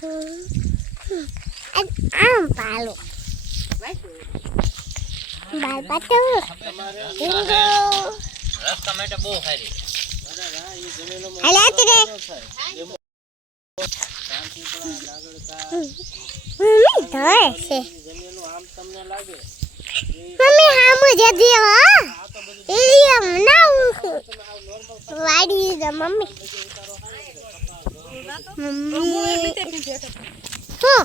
આમ પાલો બાલ પાટો રિંગો રસ ટમેટા બહુ ખારી હાલે આતી રે મમ્મી ધોય છે મમ્મી હામુ જદી હા એલિયમ ના વાડી દે મમ્મી હા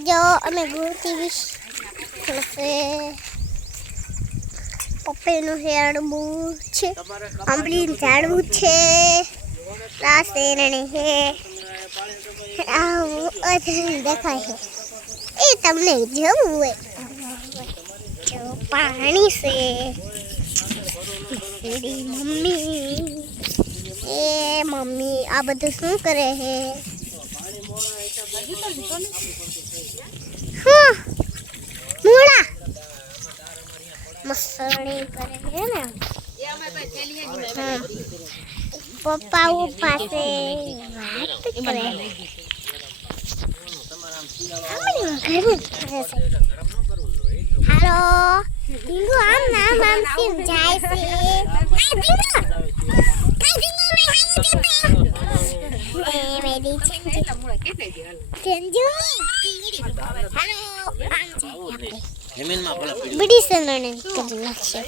જો અમે ગોતી વિશ પપ્પીનું ઝાડવું છે આંબલીનું ઝાડવું છે રાસેરણી છે આવું અધર દેખાય છે એ તમને જવું હોય જો પાણી છે મેરી મમ્મી એ મમ્મી આ બધું શું કરે છે હા મૂળા મસરણી કરે છે ને પપ્પા પાસે વાત કરે હાલો ઢીંગુ આમ નામ આમ સીમ જાય છે મેરી ચંજુ હાલો આમ જાય જમીનમાં પડે બડી સનણે કરી નાખશે